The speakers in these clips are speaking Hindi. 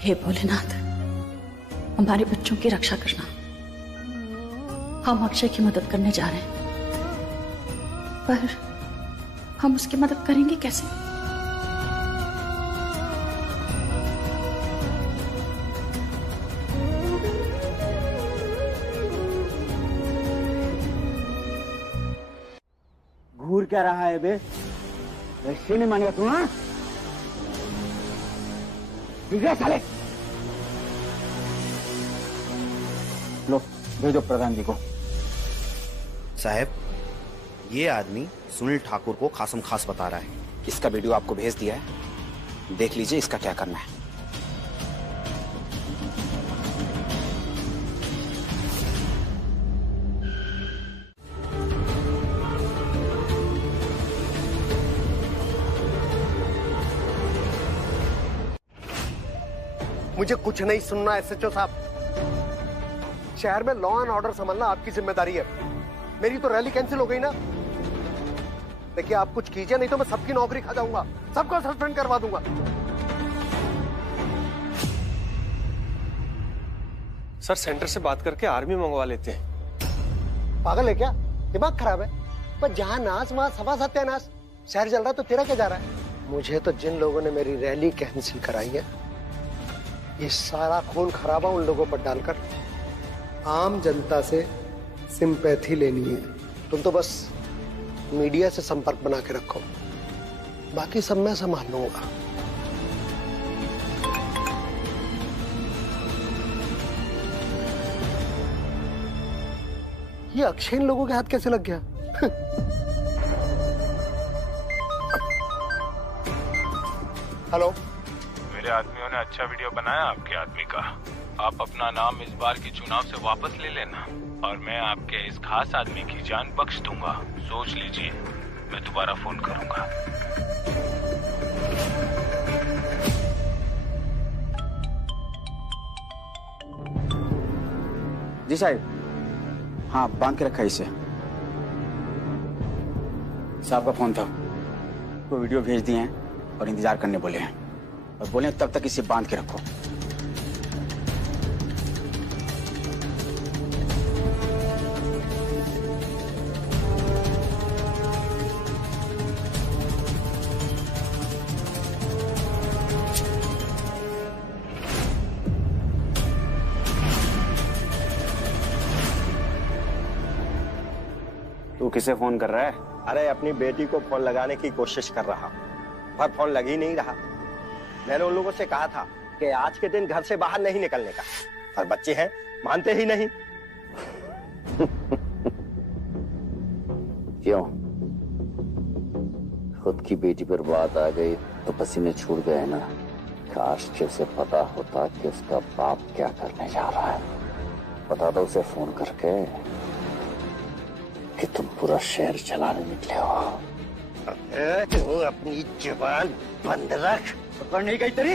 हे भोलेनाथ, हमारे बच्चों की रक्षा करना। हम अक्षय की मदद करने जा रहे हैं, पर हम उसकी मदद करेंगे कैसे? घूर क्या रहा है बे? वैसे नहीं मानेगा तू? हाँ, ठीक है साले। लो भेजो प्रधान जी को। साहब, ये आदमी सुनील ठाकुर को खासम खास बता रहा है। इसका वीडियो आपको भेज दिया है, देख लीजिए इसका क्या करना है। मुझे कुछ नहीं सुनना एसएचओ साहब। शहर में लॉ एंड ऑर्डर संभालना आपकी जिम्मेदारी है। मेरी तो रैली कैंसिल हो गई ना। देखिए, आप कुछ कीजिए, नहीं तो मैं सबकी नौकरी खा जाऊंगा, सबको सस्पेंड करवा दूंगा। सर, सेंटर से बात करके आर्मी मंगवा लेते हैं। पागल है क्या? दिमाग खराब है? पर जहां नाश वहां सभा सत्यानाश। शहर जल रहा तो तेरा क्या जा रहा है? मुझे तो जिन लोगों ने मेरी रैली कैंसिल कराई है, ये सारा खून खराबा उन लोगों पर डालकर आम जनता से सिंपैथी लेनी है। तुम तो बस मीडिया से संपर्क बना के रखो, बाकी सब मैं संभाल लूंगा। ये अक्षय इन लोगों के हाथ कैसे लग गया? हेलो, मेरे आदमियों ने अच्छा वीडियो बनाया आपके आदमी का। आप अपना नाम इस बार के चुनाव से वापस ले लेना और मैं आपके इस खास आदमी की जान बख्श दूंगा। सोच लीजिए, मैं दोबारा फोन करूंगा। जी साहब। हाँ, बांध के रखा इसे। साहब का फोन था, वो वीडियो भेज दिए हैं और इंतजार करने बोले हैं, और बोले तब तक इसे बांध के रखो। तू किसे फोन कर रहा है? अरे, अपनी बेटी को फोन लगाने की कोशिश कर रहा, पर फोन लग ही नहीं रहा। मैंने उन लोगों से कहा था कि आज के दिन घर से बाहर नहीं निकलने का, पर बच्चे हैं, मानते ही नहीं। क्यों? खुद की बेटी पर बात आ गई तो पसीने छूट गए ना। काश कि उसे पता होता कि उसका बाप क्या करने जा रहा है। बता दो उसे फोन करके कि तुम पूरा शहर चलाने निकले हो। तू अपनी जुबान बंद रख। पकड़ नहीं गई तेरी?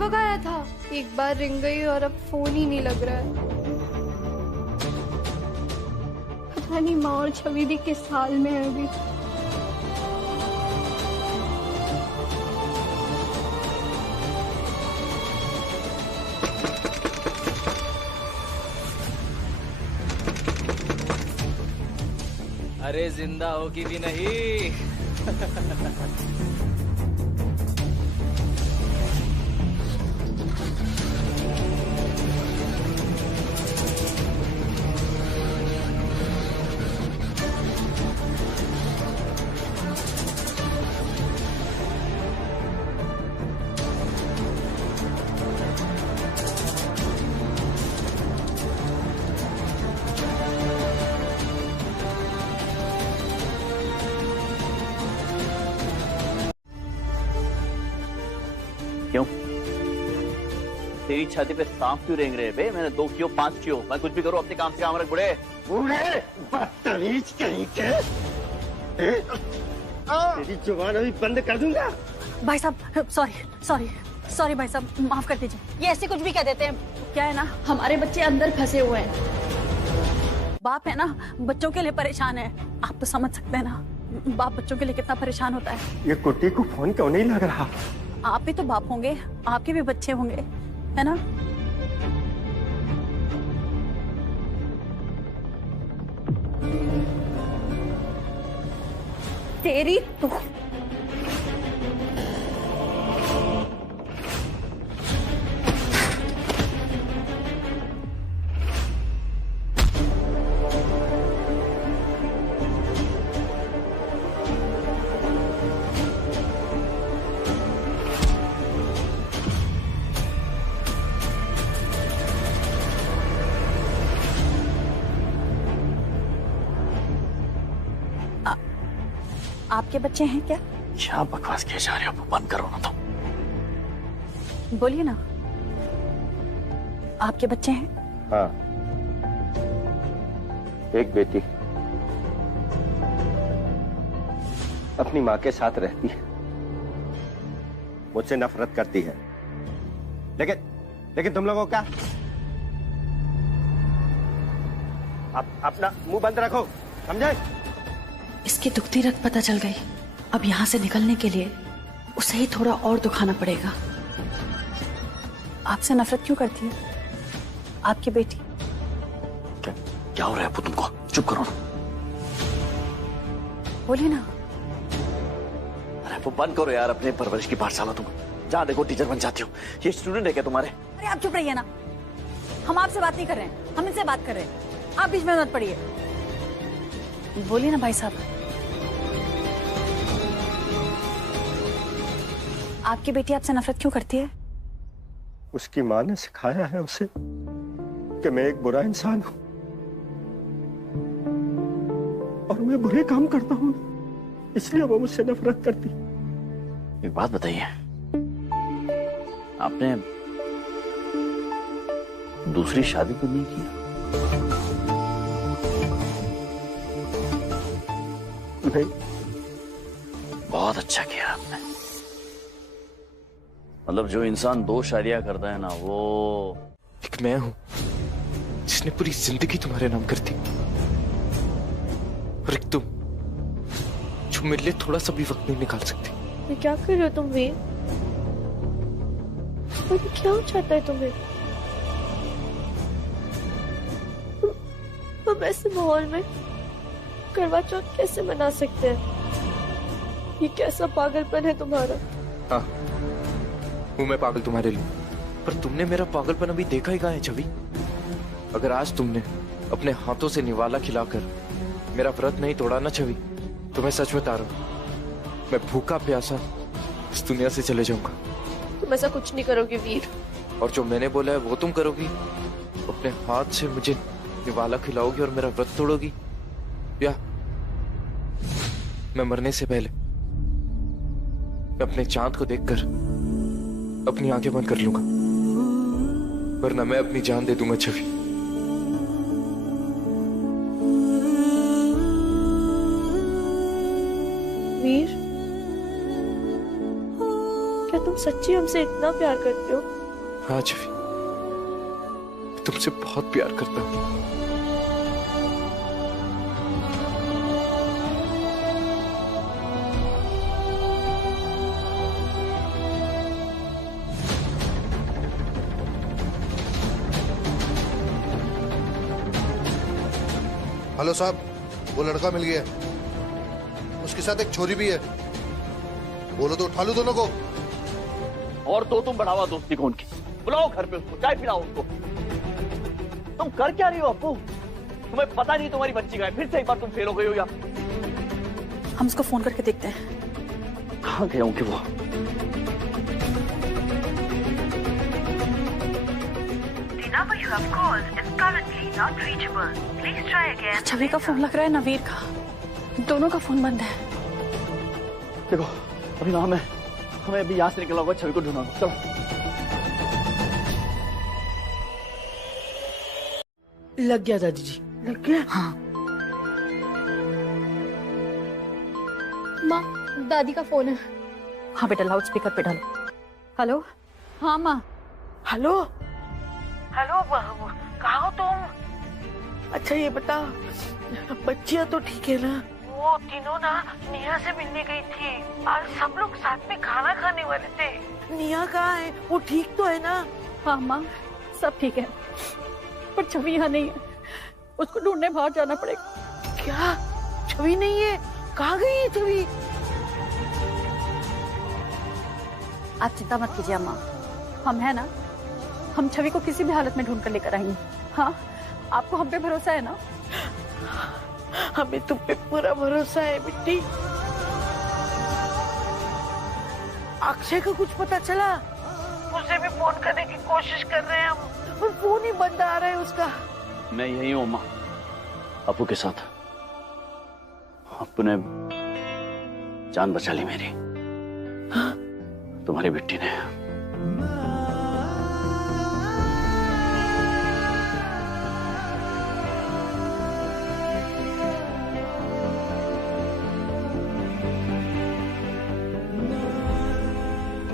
नेटवर्क आया था, एक बार रिंग गई और अब फोन ही नहीं लग रहा है। पता नहीं माँ और छवि दी किस हाल में है अभी। अरे जिंदा होगी भी नहीं। क्यों? तेरी छाती पे सांप क्यों रेंग रहे बे? मैंने 2 कियो 5 कियो, मैं कुछ भी करूं अपने काम से काम रख। बुढ़े बदतमीज कहीं के। तेरी जुबान अभी बंद कर दूंगा। भाई साहब सॉरी भाई साहब, माफ कर दीजिए। ये ऐसे कुछ भी कह देते हैं। क्या है ना, हमारे बच्चे अंदर फंसे हुए हैं। बाप है ना, बच्चों के लिए परेशान है। आप तो समझ सकते हैं ना, बाप बच्चों के लिए कितना परेशान होता है। ये कुट्टी को फोन क्यों नहीं लग रहा? आप भी तो बाप होंगे, आपके भी बच्चे होंगे, है ना? तेरी तो आपके बच्चे हैं क्या? क्या बकवास किए जा रहे हो? बंद करो ना तो। बोलिए ना, आपके बच्चे हैं? हाँ, एक बेटी अपनी माँ के साथ रहती है, मुझसे नफरत करती है, लेकिन तुम लोगों का अपना मुंह बंद रखो, समझे? इसकी दुखती रग पता चल गई। अब यहाँ से निकलने के लिए उसे ही थोड़ा और दुखाना पड़ेगा। आपसे नफरत क्यों करती है आपकी बेटी? क्या हो रहा है तुमको? चुप करो ना। बोलिए ना। अरे वो बंद करो यार अपने परवरिश की पाठशाला। तुम जहाँ देखो टीचर बन जाती हो। ये स्टूडेंट है क्या तुम्हारे? अरे आप चुप रहिए ना, हम आपसे बात नहीं कर रहे हैं, हम इनसे बात कर रहे हैं। आप बीच में मत पड़िए। बोलिए ना भाई साहब, आपकी बेटी आपसे नफरत क्यों करती है? उसकी माँ ने सिखाया है उसे कि मैं एक बुरा इंसान हूं और मैं बुरे काम करता हूं, इसलिए वो मुझसे नफरत करती। एक बात बताइए, आपने दूसरी शादी तो नहीं की? नहीं। बहुत अच्छा किया आपने। मतलब जो इंसान 2 शादियां करता है ना, वो एक मैं हूं जिसने पूरी जिंदगी तुम्हारे नाम कर दी, और एक तुम जो मेरे लिए थोड़ा सा भी वक्त नहीं निकाल सकती। ये क्या कर रहे हो तुम वीर? और ये क्या हो जाता है तुम्हें? हम ऐसे माहौल में करवा चौथ कैसे मना सकते हैं? ये कैसा पागलपन है तुम्हारा? हाँ, हूं मैं पागल तुम्हारे लिए, पर तुमने मेरा पागलपन अभी देखा ही कहाँ है छवि? अगर आज तुमने अपने हाथों से निवाला खिलाकर मेरा व्रत नहीं तोड़ा ना छवि, तो मैं सच बता रहा हूं, मैं भूखा प्यासा इस दुनिया से चले जाऊंगा। तुम ऐसा कुछ नहीं करोगे वीर। और जो मैंने बोला है वो तुम करोगी? अपने हाथ से मुझे निवाला खिलाओगी और मेरा व्रत तोड़ोगी? या मैं मरने से पहले मैं अपने चांद को देखकर अपनी आंखें बंद कर लूंगा, वरना मैं अपनी जान दे दूंगा छवि। वीर, क्या तुम सच्ची हमसे इतना प्यार करते हो? हाँ छवि, तुमसे बहुत प्यार करता हूँ। हेलो साहब, वो लड़का मिल गया, उसके साथ एक छोरी भी है, बोलो तो उठा लूं दोनों को। और तो तुम बढ़ावा दोस्ती को उनकी, बुलाओ घर पे उसको, चाय पिलाओ उसको। तुम कर क्या रही हो अप्पू? तुम्हें पता नहीं तुम्हारी बच्ची का है, फिर से एक बार तुम फेल हो गई हो या? हम उसको फोन करके देखते हैं। कहाँ गए होंगे वो? छवि का फोन लग रहा है, नवीर का, दोनों का फोन बंद है। देखो अभी नाम है, हमें अभी यहाँ से निकला होगा, छवि को ढूंढना होगा। चलो। लग गया दादी जी, लग गया? हाँ। माँ, दादी का फोन है। हाँ बेटा, लाउड स्पीकर पे डालो। हेलो? हाँ माँ। हेलो हेलो बहू, कहाँ हो तुम? अच्छा ये बता, बच्चियाँ तो ठीक है ना? वो तीनों ना निया से मिलने गई थी और सब लोग साथ में खाना खाने वाले थे। निया कहाँ है? वो ठीक तो है ना? हाँ माँ, सब ठीक है, पर छवि यहाँ नहीं है, उसको ढूंढने बाहर जाना पड़ेगा। क्या? छवि नहीं है? कहाँ गई है छवि? आप चिंता मत कीजिए अम्मा, हम है ना, हम छवि को किसी भी हालत में ढूंढ कर लेकर आएंगे। हाँ, आपको हम पे भरोसा है ना? हमें तुम पे पूरा भरोसा है बिट्टी। अक्षय का कुछ पता चला? उसे भी फोन करने की कोशिश कर रहे हैं हम, पर फोन ही बंद आ रहा है उसका। मैं यही हूँ अम्मा, अप्पू के साथ। अप्पू ने जान बचा ली मेरी। हाँ? तुम्हारी बिट्टी ने।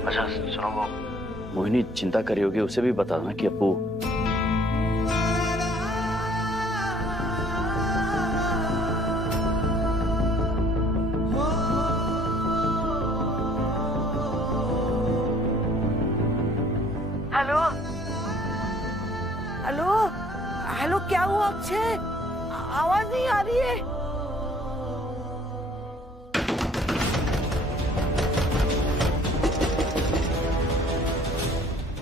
अच्छा सुनो, वो मोहिनी चिंता कर रही होगी, उसे भी बता देना कि अप्पू। हेलो हेलो हेलो, क्या हुआ अक्षय? आवाज नहीं आ रही है।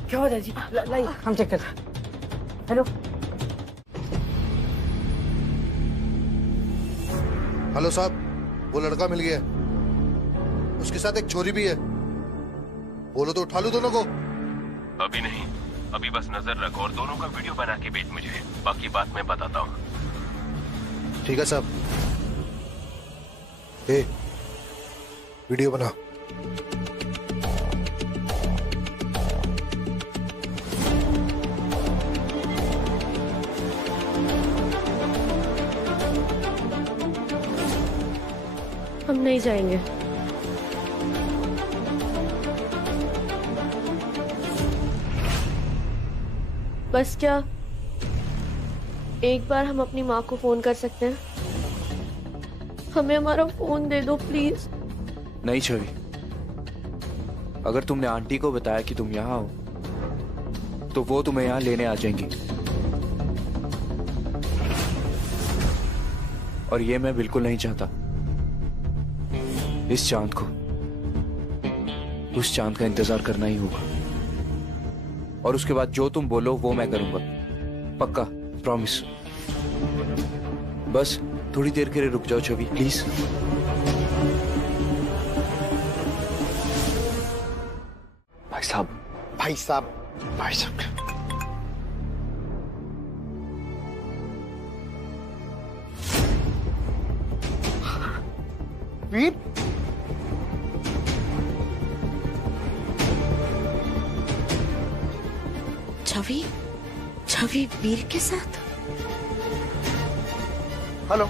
क्या हो दादी? लाइए हम चेक करते हैं। हेलो हेलो साहब, वो लड़का मिल गया, उसके साथ एक छोरी भी है, बोलो तो उठा लूं दोनों को। अभी नहीं, अभी बस नजर रख और दोनों का वीडियो बना के भेज मुझे, बाकी बात मैं बताता हूँ। ठीक है साहब। ए, वीडियो बना। हम नहीं जाएंगे। बस क्या एक बार हम अपनी माँ को फोन कर सकते हैं? हमें हमारा फोन दे दो प्लीज। नहीं छवि, अगर तुमने आंटी को बताया कि तुम यहाँ हो तो वो तुम्हें यहाँ लेने आ जाएंगी, और ये मैं बिल्कुल नहीं चाहता। इस चांद को, उस चांद का इंतजार करना ही होगा, और उसके बाद जो तुम बोलो वो मैं करूंगा, पक्का, प्रॉमिस। बस थोड़ी देर के लिए रुक जाओ छवि, प्लीज। भाई साहब, भाई साहब, भाई साहब, वीर, छवि, छवि वीर के साथ? हेलो,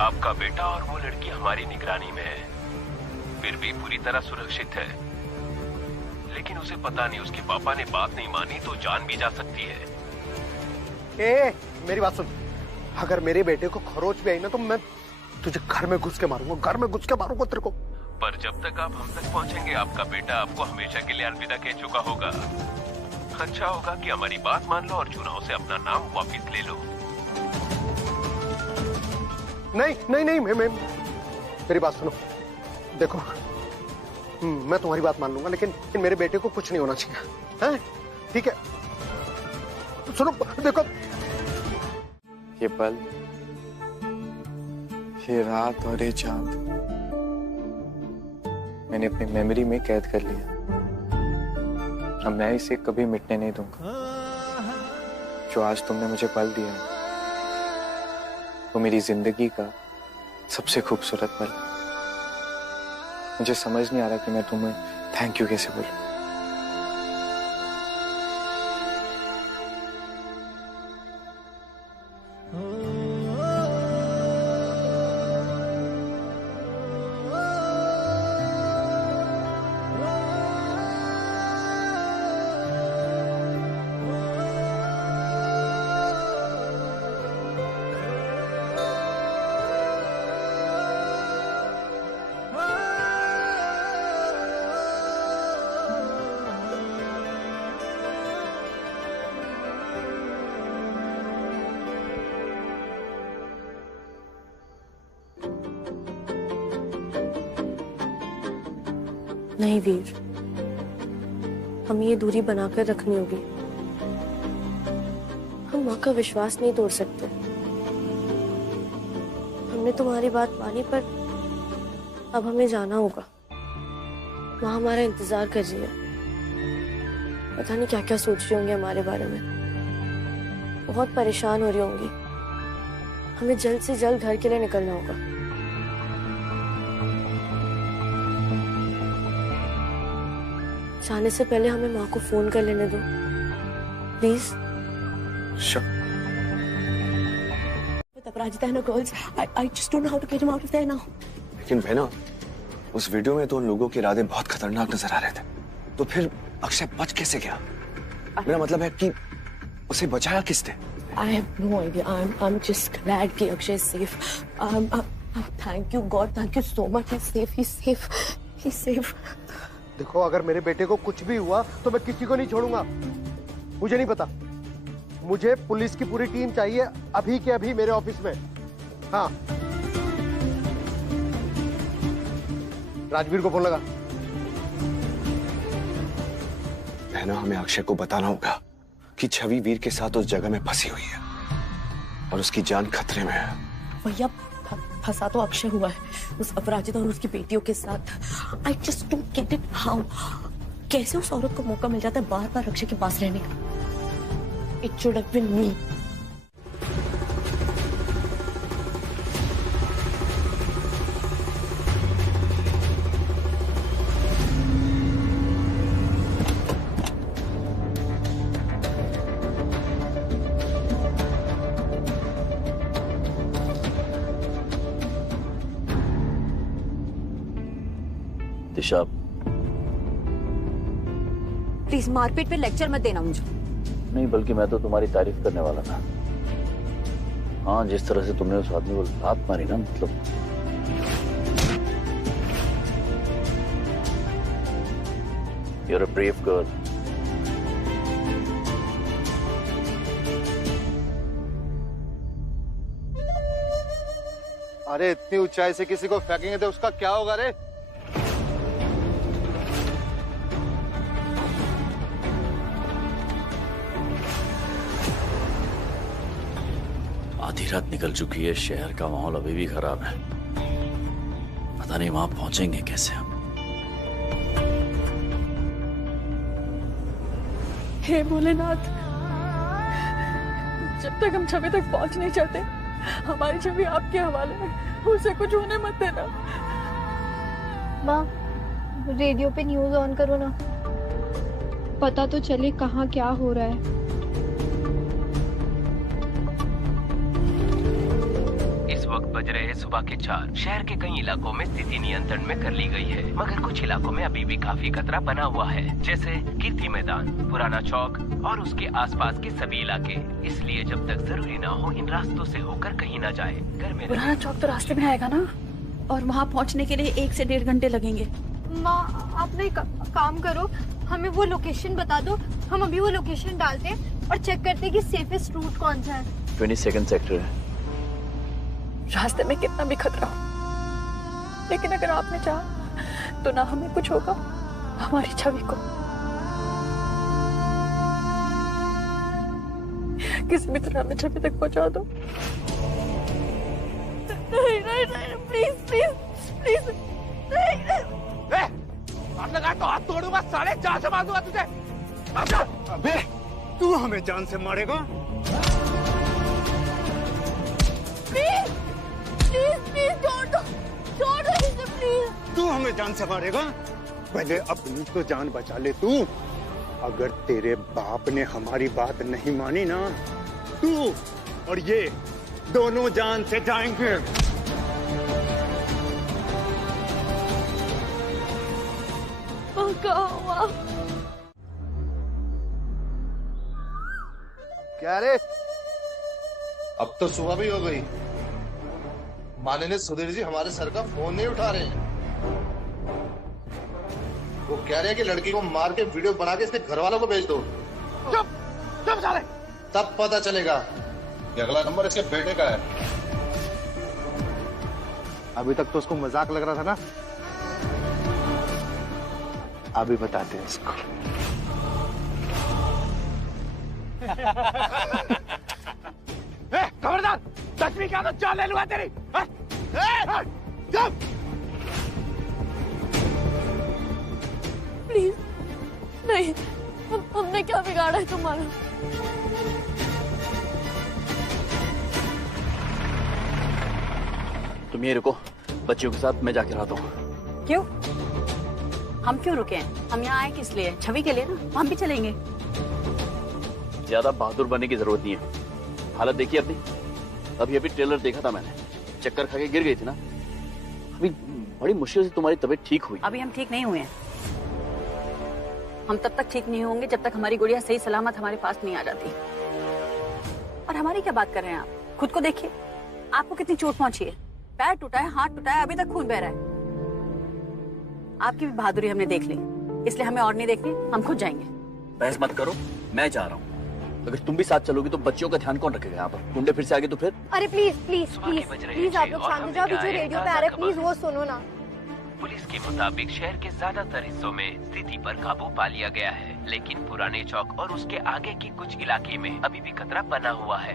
आपका बेटा और वो लड़की हमारी निगरानी में है, फिर छवि पूरी तरह सुरक्षित है, लेकिन उसे पता नहीं उसके पापा ने बात नहीं मानी तो जान भी जा सकती है। ए, मेरी बात सुन, अगर मेरे बेटे को खरोच भी आई ना तो मैं तुझे घर में घुस के मारूंगा, घर में घुस के मारूंगा तेरे को। पर जब तक आप हम तक पहुंचेंगे आपका बेटा आपको हमेशा के लिए अलविदा कह चुका होगा। अच्छा होगा कि हमारी बात मान लो और चुनाव से अपना नाम वापस ले लो। नहीं नहीं नहीं, मैं मेरी बात सुनो, देखो मैं तुम्हारी बात मान लूंगा, लेकिन मेरे बेटे को कुछ नहीं होना चाहिए, हैं? ठीक है? सुनो, देखो ये पल, ये रात और ये चांद मैंने अपनी मेमोरी में कैद कर लिया। अब मैं इसे कभी मिटने नहीं दूंगा। जो आज तुमने मुझे पल दिया वो मेरी जिंदगी का सबसे खूबसूरत पल। मुझे समझ नहीं आ रहा कि मैं तुम्हें थैंक यू कैसे बोलूं। नहीं वीर, हमें ये दूरी बनाकर रखनी होगी। हम माँ का विश्वास नहीं तोड़ सकते। हमने तुम्हारी बात मानी, पर अब हमें जाना होगा। माँ हमारा इंतजार कर रही है। पता नहीं क्या क्या सोच रही होंगी हमारे बारे में। बहुत परेशान हो रही होंगी। हमें जल्द से जल्द घर के लिए निकलना होगा। जाने से पहले हमें माँ को फोन कर लेने दो, please. Aparajita and her girls, I just don't know how to get him out of there now. लेकिन बहना, उस वीडियो में तो उन लोगों के इरादे बहुत खतरनाक नजर आ रहे थे। तो फिर अक्षय बच कैसे गया? मेरा मतलब है कि उसे बचाया किसने? I have no idea. I'm just glad कि Akshay is safe. Thank you God, thank you so much. He's safe. He's safe. He's safe. देखो, अगर मेरे बेटे को कुछ भी हुआ तो मैं किसी को नहीं छोड़ूंगा। मुझे नहीं पता, मुझे पुलिस की पूरी टीम चाहिए अभी के अभी मेरे ऑफिस में। हाँ, राजवीर को फोन लगा। बहना, हमें अक्षय को बताना होगा कि छवि वीर के साथ उस जगह में फंसी हुई है और उसकी जान खतरे में है। भैया, फंसा तो अक्षय हुआ है उस अपराजिता और उसकी बेटियों के साथ। I just don't get it how. कैसे उस औरत को मौका मिल जाता है बार बार अक्षय के पास रहने का? It should have been me. Disha, please मारपीट पे लेक्चर मत देना मुझे। नहीं, बल्कि मैं तो तुम्हारी तारीफ करने वाला था। हाँ, जिस तरह से तुमने उस आदमी को लात मारी ना, मतलब you're a brave girl. अरे इतनी ऊंचाई से किसी को फेंकेंगे तो उसका क्या होगा रे? आधी रात निकल चुकी है, शहर का माहौल अभी भी खराब है। पता नहीं वहां पहुंचेंगे कैसे हम। हे भोलेनाथ, जब तक हम छवि तक पहुंच नहीं चाहते, हमारी छवि आपके हवाले है। उसे कुछ होने मत देना। माँ, रेडियो पे न्यूज ऑन करो ना, पता तो चले कहाँ क्या हो रहा है। इस वक्त बज रहे हैं सुबह के 4। शहर के कई इलाकों में स्थिति नियंत्रण में कर ली गई है, मगर कुछ इलाकों में अभी भी काफी खतरा बना हुआ है, जैसे कीर्ति मैदान, पुराना चौक और उसके आसपास के सभी इलाके। इसलिए जब तक जरूरी ना हो इन रास्तों से होकर कहीं ना जाए। घर में पुराना चौक तो रास्ते में आएगा ना, और वहाँ पहुँचने के लिए 1 से 1.5 घंटे लगेंगे। माँ आप ना एक काम करो, हमें वो लोकेशन बता दो, हम अभी वो लोकेशन डालते हैं और चेक करते हैं कि सेफेस्ट रूट कौन सा है। 22nd सेक्टर है। रास्ते में कितना भी खतरा हो, लेकिन अगर आपने चाहा तो ना हमें कुछ होगा, हमारी छवि को। किसी भी तरह हमें छवि तक पहुंचा दो। नहीं नहीं नहीं, प्लीज प्लीज प्लीज नहीं। हाथ लगा तो हाथ तोड़ूंगा साले, जान से मार दूंगा तुझे। अबे तू हमें जान से मारेगा? प्लीज प्लीज प्लीज छोड़ दो इसे प्लीज। तू हमें जान से मारेगा? पहले अपनी तो जान बचा ले तू। अगर तेरे बाप ने हमारी बात नहीं मानी ना, तू और ये दोनों जान से जाएंगे। क्या रे? अब तो सुबह भी हो गई, माने सुधीर जी हमारे सर का फोन नहीं उठा रहे हैं। वो कह रहे हैं कि लड़की को मार के वीडियो बना के इसके घर वालों को भेज दो। चुप चुप साले। तब पता चलेगा कि अगला नंबर इसके बेटे का है। अभी तक तो उसको मजाक लग रहा था ना, अभी बताते हैं इसको। खबरदार, सच में क्या तो जान ले लूंगा तेरी। प्लीज नहीं, हमने क्या बिगाड़ा है तुम्हारा? तुम ये रुको, बच्चियों के साथ मैं जाके रहता हूँ। क्यों? हम क्यों रुके हैं? हम यहाँ आए किस लिए? छवि के लिए ना, हम भी चलेंगे। ज्यादा बहादुर बनने की जरूरत नहीं है। हालत देखिए अपनी। अभी अभी ट्रेलर देखा था मैंने, चक्कर खा के गिर गई थी ना। अभी बड़ी मुश्किल से तुम्हारी तबीयत ठीक हुई। अभी हम ठीक नहीं हुए हैं। हम तब तक ठीक नहीं होंगे जब तक हमारी गुड़िया सही सलामत हमारे पास नहीं आ जाती। और हमारी क्या बात कर रहे हैं आप? खुद को देखिए, आपको कितनी चोट पहुंची है। पैर टूटा है, हाथ टूटा है, अभी तक खून बह रहा है। आपकी भी बहादुरी हमने देख ली, इसलिए हमें और नहीं देखनी, हम खुद जाएंगे। बहस मत करो, मैं जा रहा हूँ। अगर तुम भी साथ चलोगी तो बच्चियों का ध्यान कौन रखेगा यहाँ पर? गुंडे फिर से आगे तो फिर? अरे प्लीज प्लीज प्लीज प्लीज आप लोग शांत हो जाओ, जो रेडियो पे आ रहा है प्लीज वो सुनो ना। पुलिस के मुताबिक शहर के ज्यादातर हिस्सों में स्थिति पर काबू पा लिया गया है, लेकिन पुराने चौक और उसके आगे के कुछ इलाके में अभी भी खतरा बना हुआ है।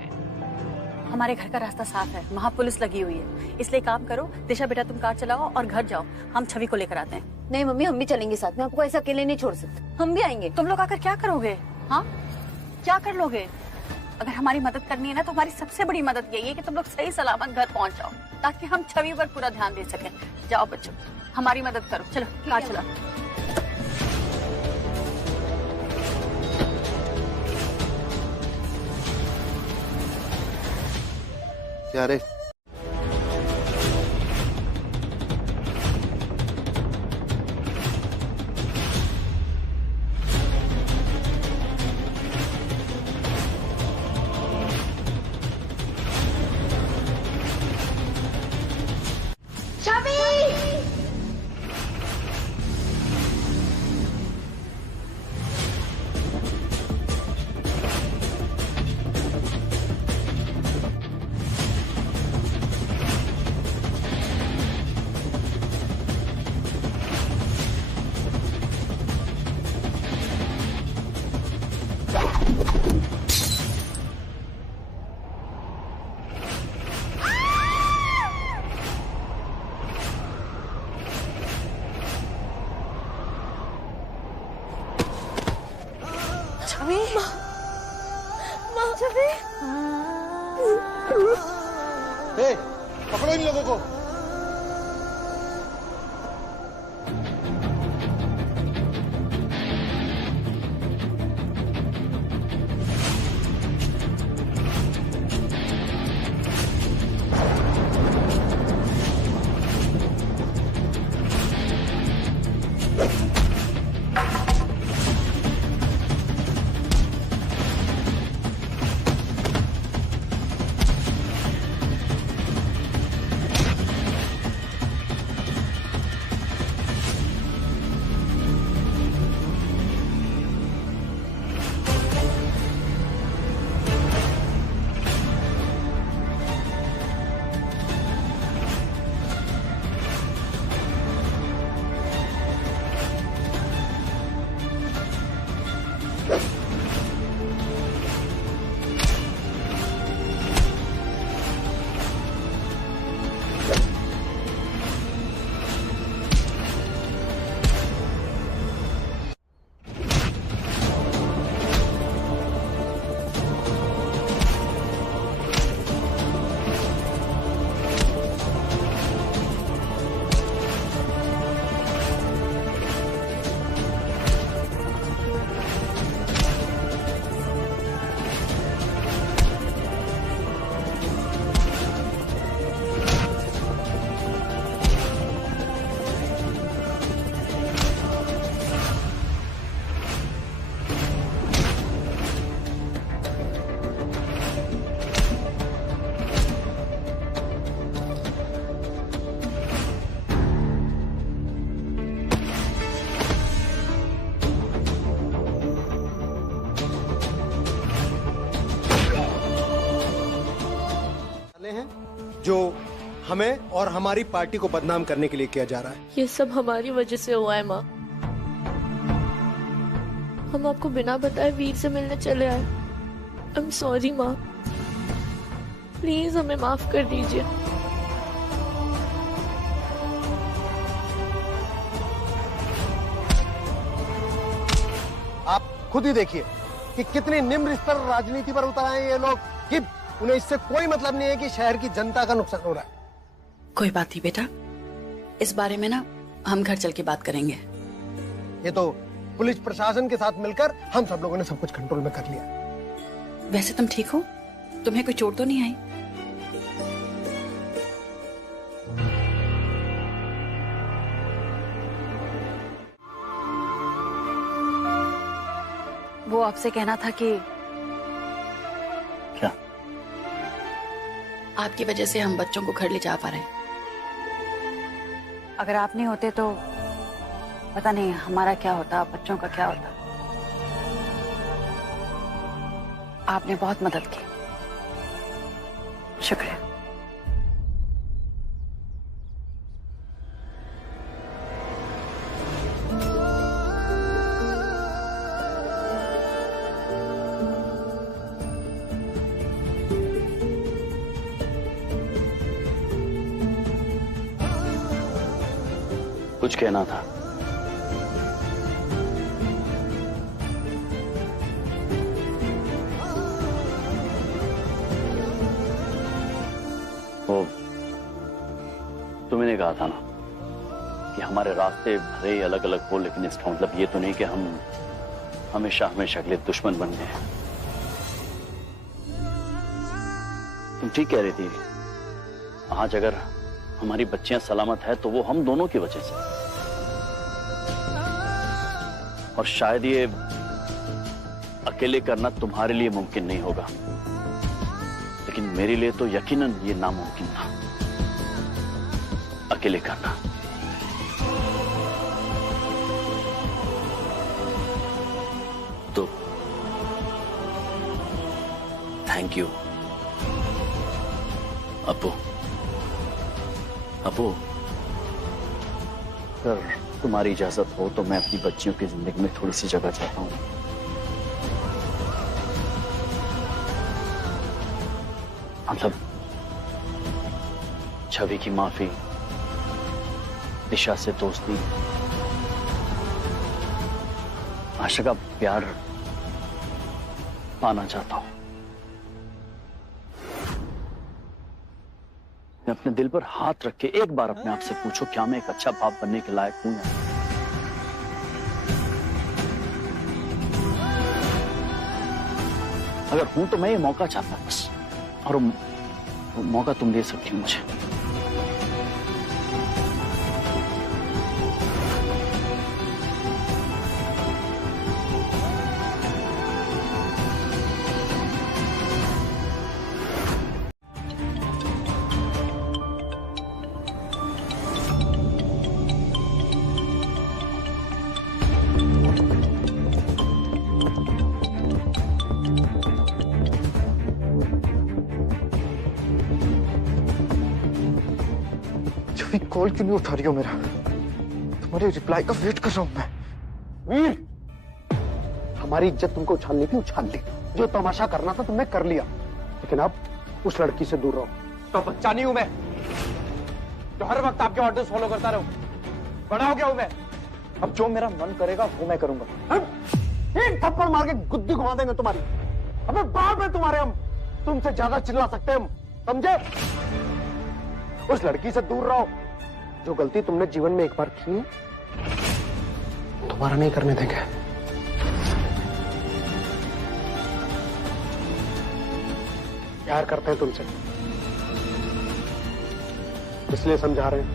हमारे घर का रास्ता साफ है, वहाँ पुलिस लगी हुई है, इसलिए काम करो दिशा बेटा, तुम कार चलाओ और घर जाओ, हम छवि को लेकर आते हैं। नहीं मम्मी, हम भी चलेंगे साथ में, आपको ऐसे अकेले नहीं छोड़ सकते, हम भी आएंगे। तुम लोग आकर क्या करोगे? हाँ, क्या कर लोगे? अगर हमारी मदद करनी है ना, तो हमारी सबसे बड़ी मदद यही है कि तुम लोग सही सलामत घर पहुँच जाओ, ताकि हम छवि पर पूरा ध्यान दे सकें। जाओ बच्चों, हमारी मदद करो, चलो कार चलाओ। क्या रे? पकड़ो इन लोगों को। जो हमें और हमारी पार्टी को बदनाम करने के लिए किया जा रहा है। ये सब हमारी वजह से हुआ है माँ। हम आपको बिना बताए वीर से मिलने चले आए। आई एम सॉरी माँ, प्लीज हमें माफ कर दीजिए। आप खुद ही देखिए कि कितनी निम्न स्तर राजनीति पर उतर आए ये लोग कि उन्हें इससे कोई मतलब नहीं है कि शहर की जनता का नुकसान हो रहा है। कोई बात नहीं बेटा, इस बारे में ना हम घर चल के बात करेंगे। ये तो पुलिस प्रशासन के साथ मिलकर हम सब लोगों ने सब कुछ कंट्रोल में कर लिया। वैसे तुम ठीक हो? तुम्हें कोई चोट तो नहीं आई? वो आपसे कहना था कि क्या? आपकी वजह से हम बच्चों को घर ले जा पा रहे हैं। अगर आप नहीं होते तो पता नहीं हमारा क्या होता, बच्चों का क्या होता। आपने बहुत मदद की, शुक्रिया। कुछ कहना था? वो तुमने कहा था ना कि हमारे रास्ते भले ही अलग अलग हो, लेकिन इसका मतलब ये तो नहीं कि हम हमेशा हमेशा के लिए दुश्मन बन गए। तुम ठीक कह रही थी। आज अगर हमारी बच्चियां सलामत है तो वो हम दोनों की वजह से, और शायद ये अकेले करना तुम्हारे लिए मुमकिन नहीं होगा, लेकिन मेरे लिए तो यकीनन ये नामुमकिन था अकेले करना। तो थैंक यू अप्पू। अप्पू, अगर तुम्हारी इजाजत हो तो मैं अपनी बच्चियों की जिंदगी में थोड़ी सी जगह चाहता हूं। मतलब छवि की माफी, दिशा से दोस्ती, आशा का प्यार पाना चाहता हूं। अपने दिल पर हाथ रख के एक बार अपने आप से पूछो, क्या मैं एक अच्छा बाप बनने के लायक हूं? अगर हूं तो मैं ये मौका चाहता बस, और वो मौका तुम दे सकती हो मुझे। कॉल क्यों नहीं उठा रही हो मेरा? तुम्हारे रिप्लाई का वेट कर रहा हूं मैं। वीर, हमारी इज्जत तुमको उछालनी थी, उछाल ली। जो तमाशा करना था तुमने कर लिया, लेकिन अब उस लड़की से दूर रहो। तो बच्चा नहीं हूं मैं जो हर वक्त आपके ऑर्डर्स फॉलो करता रहूं। बड़ा हो गया हूं मैं, अब जो मेरा मन करेगा वो मैं करूंगा। एक थप्पड़ मार के गुद्दी घुमा देंगे तुम्हारी। अबे बाप है तुम्हारे, हम तुमसे ज्यादा चिल्ला सकते हैं हम, समझे? उस लड़की से दूर रहो। जो गलती तुमने जीवन में एक बार की है दोबारा नहीं करने देंगे। प्यार करते हैं तुमसे, इसलिए समझा रहे हैं।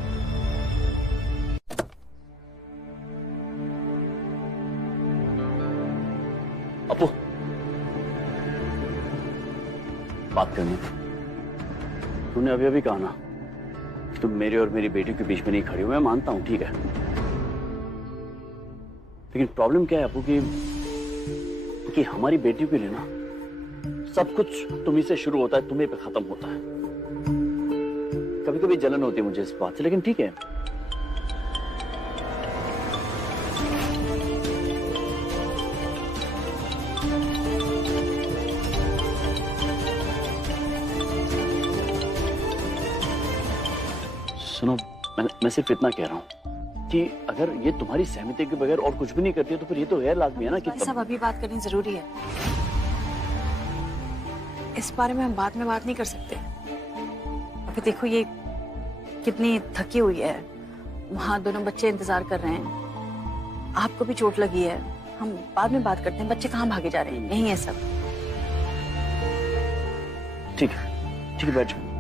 अपू, बात करनी। तूने अभी अभी कहा ना तुम मेरे और मेरी बेटी के बीच में नहीं खड़ी हो। मैं मानता हूं, ठीक है, लेकिन प्रॉब्लम क्या है अपू कि हमारी बेटी के लिए ना सब कुछ तुम्ही से शुरू होता है, तुम्ही पे खत्म होता है। कभी जलन होती है मुझे इस बात से, लेकिन ठीक है। सुनो, मैं सिर्फ इतना कह रहा हूँ कि अगर ये तुम्हारी सहमति के बगैर और कुछ भी नहीं करती है तो फिर ये तो गैर लाजमी है ना कि सब अभी बात करनी जरूरी है। इस बारे में हम बाद में बात नहीं कर सकते। अभी देखो ये कितनी थकी हुई है, वहां दोनों बच्चे इंतजार कर रहे हैं, आपको भी चोट लगी है। हम बाद में बात करते हैं। बच्चे कहाँ भागे जा रहे हैं? यही है सब। ठीक है बैठ जाओ।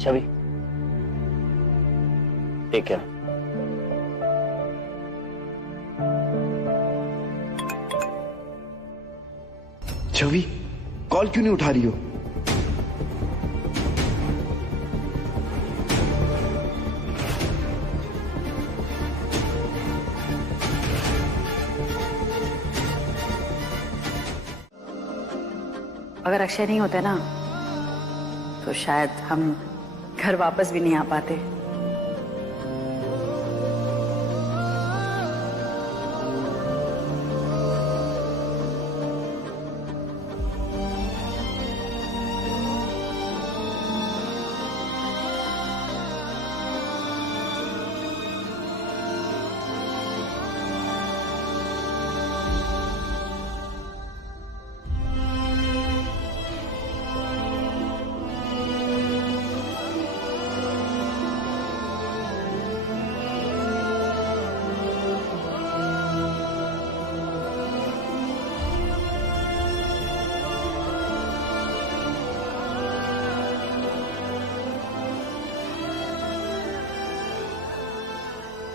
छवि, टेक केयर। छवि, कॉल क्यों नहीं उठा रही हो? अगर अक्षय नहीं होते ना तो शायद हम घर वापस भी नहीं आ पाते।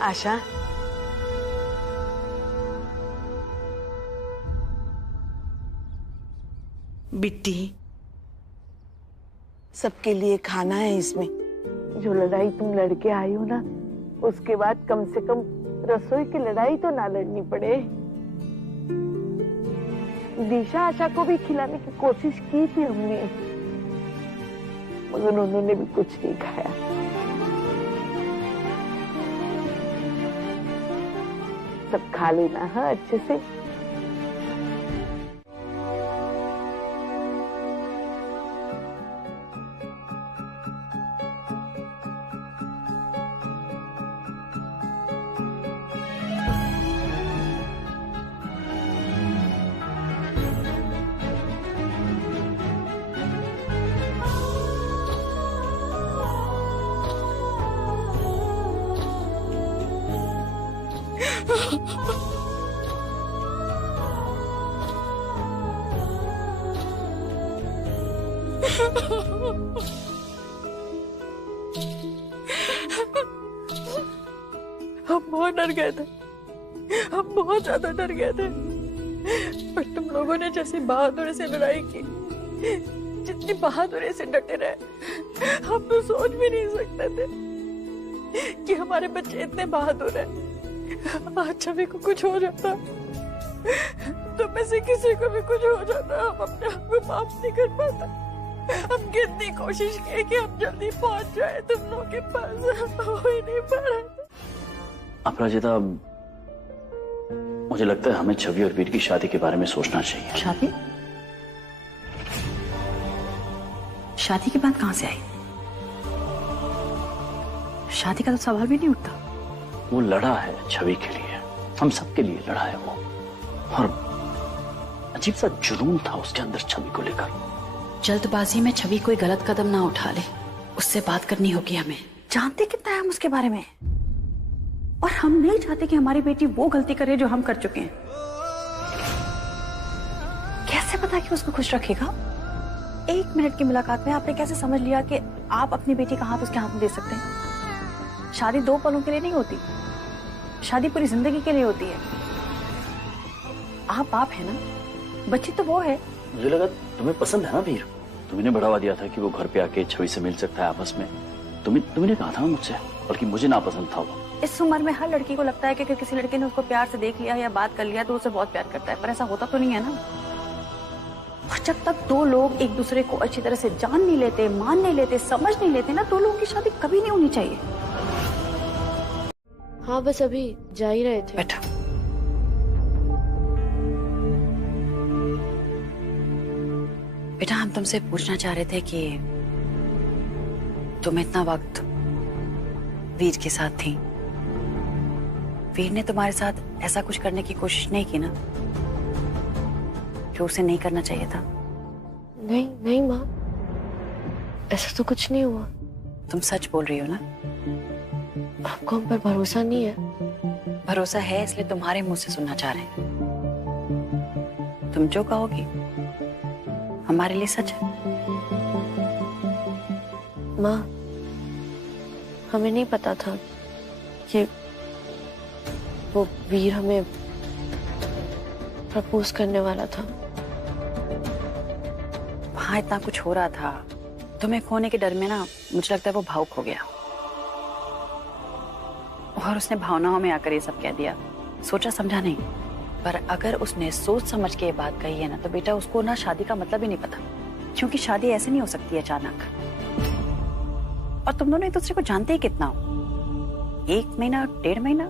आशा, बिट्टी, सबके लिए खाना है इसमें। जो लड़ाई तुम लड़के आई हो ना, उसके बाद कम से कम रसोई की लड़ाई तो ना लड़नी पड़े। दिशा आशा को भी खिलाने की कोशिश की थी हमने, मगर उन्होंने भी कुछ नहीं खाया। सब खा लेना है अच्छे से। हम बहुत डर गए थे, हम बहुत ज्यादा डर गए थे। पर तुम लोगों ने जैसी बहादुरी से लड़ाई की, जितनी बहादुरी से डटे रहे, हम तो सोच भी नहीं सकते थे कि हमारे बच्चे इतने बहादुर हैं। आज छवि को कुछ हो जाता, तो में से किसी को भी कुछ हो जाता, हम अपने आप को माफ नहीं कर पाता। हम कितनी कोशिश किए कि हम जल्दी पहुंच जाए तुम लोगों के पास, हो ही नहीं पा रहा। अपराजिता, मुझे लगता है हमें छवि और वीर की शादी के बारे में सोचना चाहिए। शादी? शादी की बात कहां से आई? शादी का तो सवाल भी नहीं उठता। वो लड़ा है छवि के लिए, हम सबके लिए लड़ा है वो, और अजीब सा जुनून था उसके अंदर छवि को लेकर। जल्दबाजी में छवि कोई गलत कदम ना उठा ले, उससे बात करनी होगी हमें। जानते कितना है हम उसके बारे में, और हम नहीं चाहते कि हमारी बेटी वो गलती करे जो हम कर चुके हैं। कैसे पता कि उसको खुश रखेगा? 1 मिनट की मुलाकात में आपने कैसे समझ लिया कि आप अपनी बेटी का हाथ उसके हाथ में दे सकते हैं? शादी 2 पलों के लिए नहीं होती, शादी पूरी जिंदगी के लिए होती है। आप बाप है ना, बच्ची तो वो है। मुझे लगा तुम्हें पसंद है ना वीर, तुम्हें बढ़ावा दिया था कि वो घर पे आके छवि से मिल सकता है आपस में। तुमने कहा था मुझसे, बल्कि मुझे नापसंद था वो। इस उम्र में हर लड़की को लगता है कि किसी लड़के ने उसको प्यार से देख लिया या बात कर लिया तो उसे बहुत प्यार करता है, पर ऐसा होता तो नहीं है ना। और जब तक दो लोग एक दूसरे को अच्छी तरह से जान नहीं लेते, मान नहीं लेते, समझ नहीं लेते ना, दो लोगों की शादी कभी नहीं होनी चाहिए। हाँ बस अभी जा ही रहे थे। बैठा। बेटा हम तुमसे पूछना चाह रहे थे कि तुम इतना वक्त वीर के साथ थी, वीर ने तुम्हारे साथ ऐसा कुछ करने की कोशिश नहीं की ना जो उसे नहीं करना चाहिए था? नहीं नहीं माँ, ऐसा तो कुछ नहीं हुआ। तुम सच बोल रही हो ना? आपको हम पर भरोसा नहीं है? भरोसा है, इसलिए तुम्हारे मुंह से सुनना चाह रहे हैं। तुम जो कहोगी हमारे लिए सच है। माँ हमें नहीं पता था कि वो वीर हमें प्रपोज करने वाला था। वहां इतना कुछ हो रहा था, तुम्हें खोने के डर में ना मुझे लगता है वो भावुक हो गया और उसने भावनाओं में आकर ये सब कह दिया, सोचा समझा नहीं। पर अगर उसने सोच समझ के ये बात कही है ना तो बेटा उसको ना शादी का मतलब ही नहीं पता, क्योंकि शादी ऐसे नहीं हो सकती अचानक। और तुम दोनों एक दूसरे को जानते ही कितना हो? 1 महीना 1.5 महीना?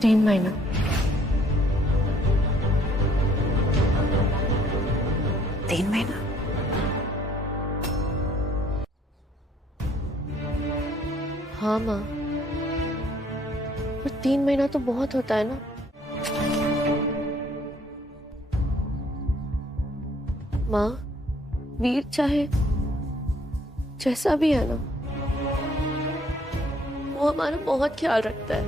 3 महीना। तीन महीना? हाँ माँ, पर 3 महीना तो बहुत होता है ना। माँ वीर चाहे जैसा भी है ना, वो हमारा बहुत ख्याल रखता है।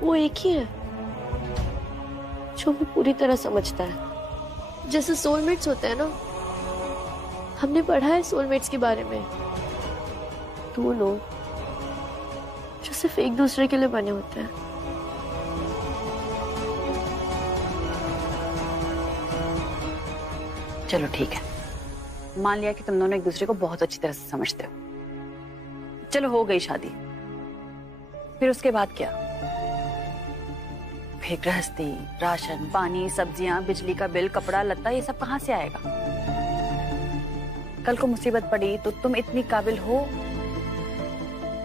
वो एक ही है जो हमें पूरी तरह समझता है। जैसे सोलमेट्स होते हैं ना, हमने पढ़ा है सोलमेट्स के बारे में। 2 लोग जो सिर्फ एक दूसरे के लिए बने होते हैं। चलो ठीक है, मान लिया कि तुम दोनों एक दूसरे को बहुत अच्छी तरह से समझते हो। चलो हो गई शादी, फिर उसके बाद क्या? फिर गृहस्थी, राशन पानी, सब्जियां, बिजली का बिल, कपड़ा लत्ता, ये सब कहां से आएगा? कल को मुसीबत पड़ी तो तुम इतनी काबिल हो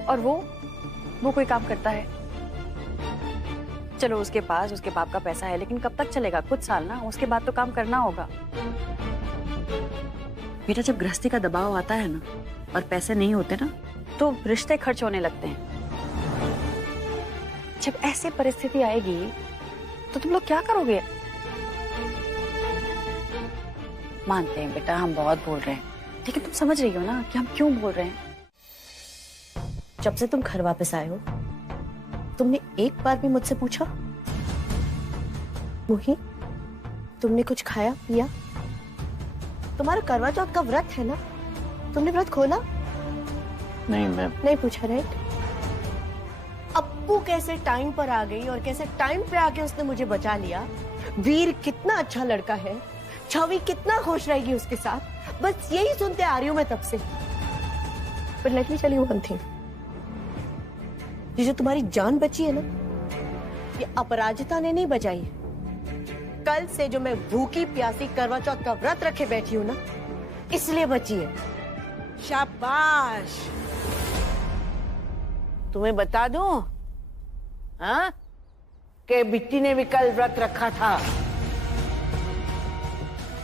और वो कोई काम करता है। चलो उसके पास उसके बाप का पैसा है, लेकिन कब तक चलेगा? कुछ साल ना, उसके बाद तो काम करना होगा। बेटा जब गृहस्थी का दबाव आता है ना और पैसे नहीं होते ना तो रिश्ते खर्च होने लगते हैं। जब ऐसी परिस्थिति आएगी तो तुम लोग क्या करोगे? मानते हैं बेटा हम बहुत बोल रहे हैं, लेकिन तुम समझ रही हो ना कि हम क्यों बोल रहे हैं? जब से तुम घर वापस आए हो तुमने एक बार भी मुझसे पूछा मोही तुमने कुछ खाया पिया? तुम्हारा करवा चौथ का व्रत है ना, तुमने व्रत खोला? नहीं मैं नहीं पूछा राइट? अप्पू कैसे टाइम पर आ गई और कैसे टाइम पे आके उसने मुझे बचा लिया। वीर कितना अच्छा लड़का है, छवि कितना खुश रहेगी उसके साथ, बस यही सुनते आ रही हूं मैं तब से। पर let me tell you one thing, ये जो तुम्हारी जान बची है ना, ये अपराजिता ने नहीं बचाई है। कल से जो मैं भूखी प्यासी करवा चौथ का व्रत रखे बैठी हूं ना, इसलिए बची है। शाबाश। तुम्हें बता दूं हाँ कि बिट्टी ने भी कल व्रत रखा था,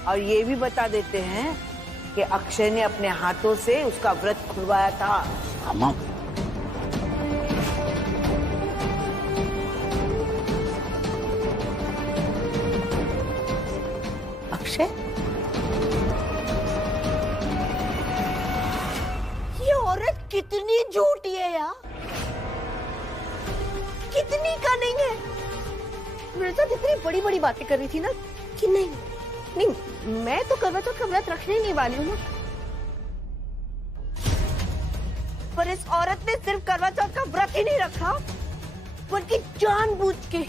और ये भी बता देते हैं कि अक्षय ने अपने हाथों से उसका व्रत खुलवाया था। अम्मा अक्षय, ये औरत कितनी झूठी है यार, कितनी का नहीं है। मेरे साथ इतनी बड़ी बड़ी बातें कर रही थी ना कि नहीं नहीं मैं तो करवा चौथ का व्रत रखने ही नहीं वाली हूँ ना। पर इस औरत ने सिर्फ करवा चौथ का व्रत ही नहीं रखा, बल्कि जानबूझ के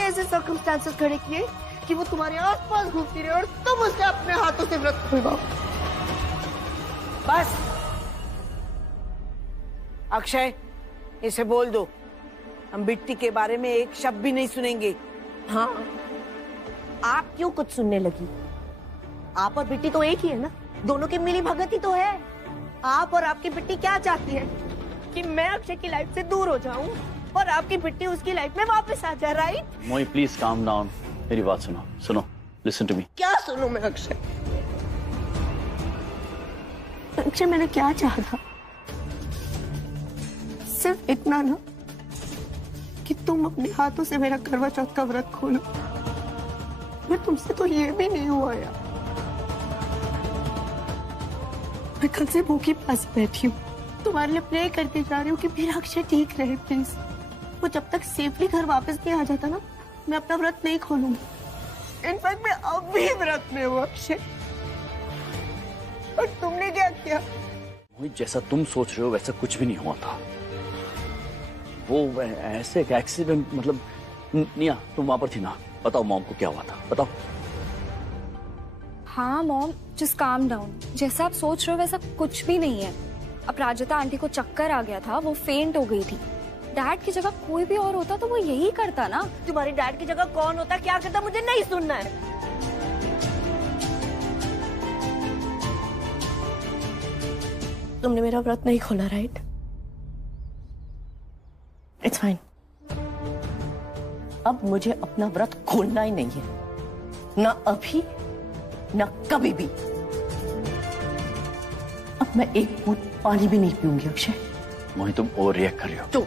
ऐसे सर्कमस्टेंसेस खड़े किए कि वो तुम्हारे आसपास घूमती रहे और तुम उसे अपने हाथों से व्रत खुलवाओ। बस अक्षय, इसे बोल दो हम बिट्टी के बारे में एक शब्द भी नहीं सुनेंगे। हाँ, आप क्यों कुछ सुनने लगी? आप और बिट्टी तो एक ही है ना, दोनों की मिली भगत ही तो है। आप और आपकी बिट्टी क्या चाहती है कि मैं अक्षय की लाइफ से दूर हो जाऊं और आपकी बिट्टी उसकी लाइफ में वापस आ जाए, राइट? मोई प्लीज काम डाउन, मेरी बात सुनो, लिसन टू मी। क्या सुनूं मैं अक्षय? अक्षय, मैंने क्या चाहा था? सिर्फ इतना ना कि तुम अपने हाथों से मेरा करवा चौथ का व्रत खोलो। मैं तुमसे तो ये भी नहीं हुआ यार। मैं कल से भूखी प्यासी बैठी हूँ, तुम्हारे लिए प्रे करके जा रही हूँ कि मेरा अक्षय ठीक रहे प्लीज। वो जब तक सेफली घर वापस नहीं आ जाता ना, मैं अपना व्रत नहीं खोलूंगी। इनफैक्ट मैं अब भी व्रत में हूँ अक्षय। और तुमने क्या किया? जैसा तुम सोच रहे हो वैसा कुछ भी नहीं हुआ था। वो ऐसे एक एक्सीडेंट, मतलब निया तुम वहां पर थी ना, बताओ मॉम को क्या हुआ था, बताओ। हाँ मॉम, जस्ट काम डाउन। जैसा आप सोच रहे हो वैसा कुछ भी नहीं है। अपराजिता आंटी को चक्कर आ गया था, वो फेंट हो गई थी। डैड की जगह कोई भी और होता तो वो यही करता ना। तुम्हारी डैड की जगह कौन होता, क्या करता, मुझे नहीं सुनना है। तुमने मेरा व्रत नहीं खोला, राइट? It's fine. अब मुझे अपना व्रत खोलना ही नहीं है, ना अभी ना कभी भी। अब मैं एक बूंद पानी भी नहीं पीऊंगी अक्षय। मोहित, तुम ओवर रिएक्ट कर रही हो। तो